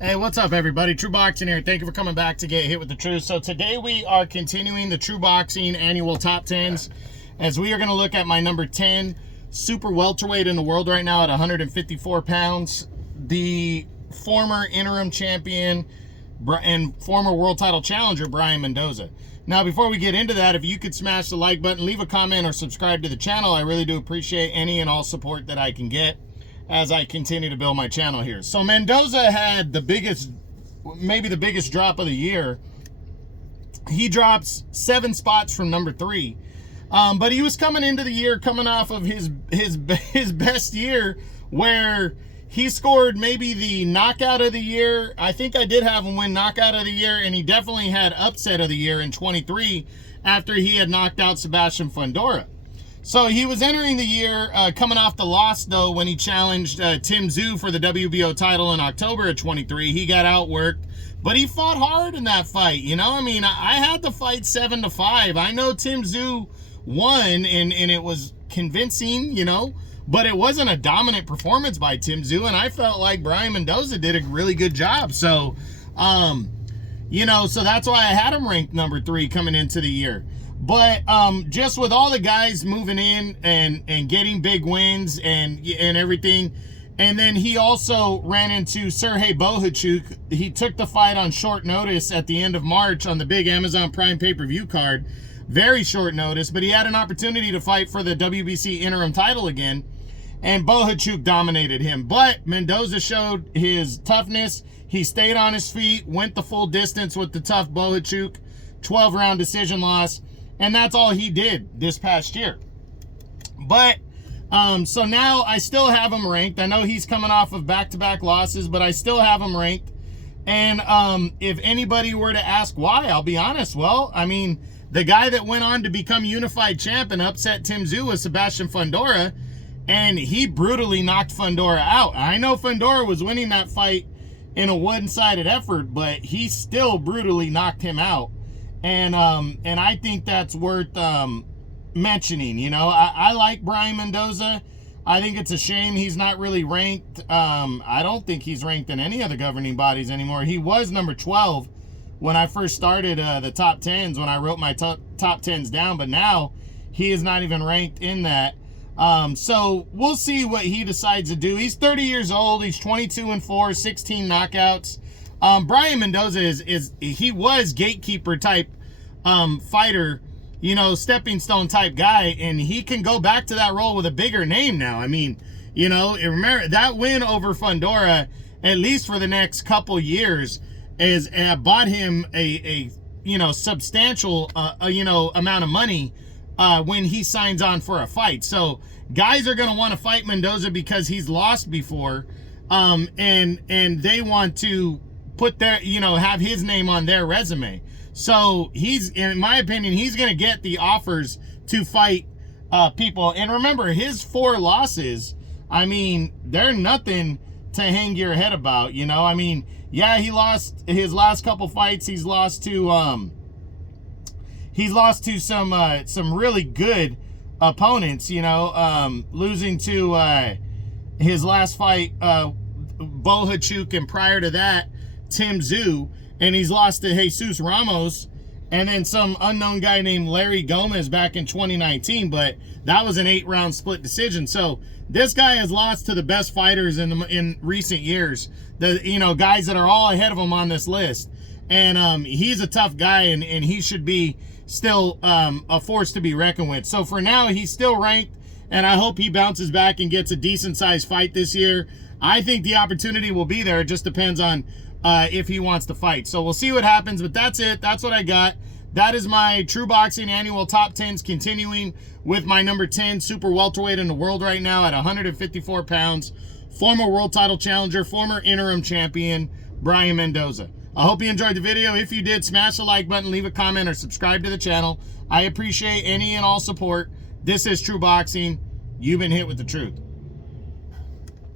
Hey, what's up, everybody? True Boxing here. Thank you for coming back to Get Hit with the Truth. So today we are continuing the True Boxing annual top 10s, as we are going to look at my number 10 super welterweight in the world right now at 154 pounds, the former interim champion and former world title challenger, Brian Mendoza. Now, before we get into that, if you could smash the like button, leave a comment, or subscribe to the channel, I really do appreciate any and all support that I can get as I continue to build my channel here. So Mendoza had the biggest, maybe the biggest drop of the year. He drops 7 spots from number 3. But he was coming into the year, coming off of his best year, where he scored maybe the knockout of the year. I think I did have him win knockout of the year, and he definitely had upset of the year in 23 after he had knocked out Sebastian Fundora. So he was entering the year coming off the loss, though, when he challenged TRU for the WBO title in October of 23. He got outworked, but he fought hard in that fight. You know, I mean, I had the fight 7-5. I know TRU won, and it was convincing, you know, but it wasn't a dominant performance by TRU, and I felt like Brian Mendoza did a really good job. So, you know, so that's why I had him ranked number 3 coming into the year. But just with all the guys moving in and getting big wins and everything, and then he also ran into Sergey Bohachuk. He took the fight on short notice at the end of March on the big Amazon Prime pay-per-view card. Very short notice, but he had an opportunity to fight for the WBC interim title again, and Bohachuk dominated him. But Mendoza showed his toughness. He stayed on his feet, went the full distance with the tough Bohachuk, 12-round decision loss. And that's all he did this past year. But, so now I still have him ranked. I know he's coming off of back-to-back losses, but I still have him ranked. And if anybody were to ask why, I'll be honest. Well, I mean, the guy that went on to become unified champ and upset TRU was Sebastian Fundora, and he brutally knocked Fundora out. I know Fundora was winning that fight in a one-sided effort, but he still brutally knocked him out. And I think that's worth mentioning. You know, I like Brian Mendoza. I think it's a shame he's not really ranked. I don't think he's ranked in any of the governing bodies anymore. He was number 12 when I first started the top 10s, when I wrote my top 10s down, but now he is not even ranked in that. So we'll see what he decides to do. He's 30 years old. He's 22-4, 16 knockouts. Brian Mendoza he was gatekeeper type fighter, you know, stepping stone type guy, and he can go back to that role with a bigger name now. I mean, you know, remember that win over Fundora, at least for the next couple years, is bought him a you know, substantial you know, amount of money when he signs on for a fight. So guys are going to want to fight Mendoza because he's lost before, and they want to put their, you know, have his name on their resume. So he's, in my opinion, he's going to get the offers to fight people. And remember, his 4 losses, I mean, they're nothing to hang your head about, you know. I mean, yeah, he lost his last couple fights. He's lost to some really good opponents, you know, losing to his last fight, Bohachuk, and prior to that, TRU, and he's lost to Jesus Ramos and then some unknown guy named Larry Gomez back in 2019, but that was an 8-round split decision. So this guy has lost to the best fighters in recent years, the, you know, guys that are all ahead of him on this list. And he's a tough guy, and he should be still a force to be reckoned with. So for now, he's still ranked, and I hope he bounces back and gets a decent sized fight this year. I think the opportunity will be there. It just depends on if he wants to fight. So we'll see what happens, but that's it. That's what I got. That is my True Boxing annual top 10s, continuing with my number 10 super welterweight in the world right now at 154 pounds. Former world title challenger, former interim champion, Brian Mendoza. I hope you enjoyed the video. If you did, smash the like button, leave a comment, or subscribe to the channel. I appreciate any and all support. This is True Boxing. You've been hit with the truth.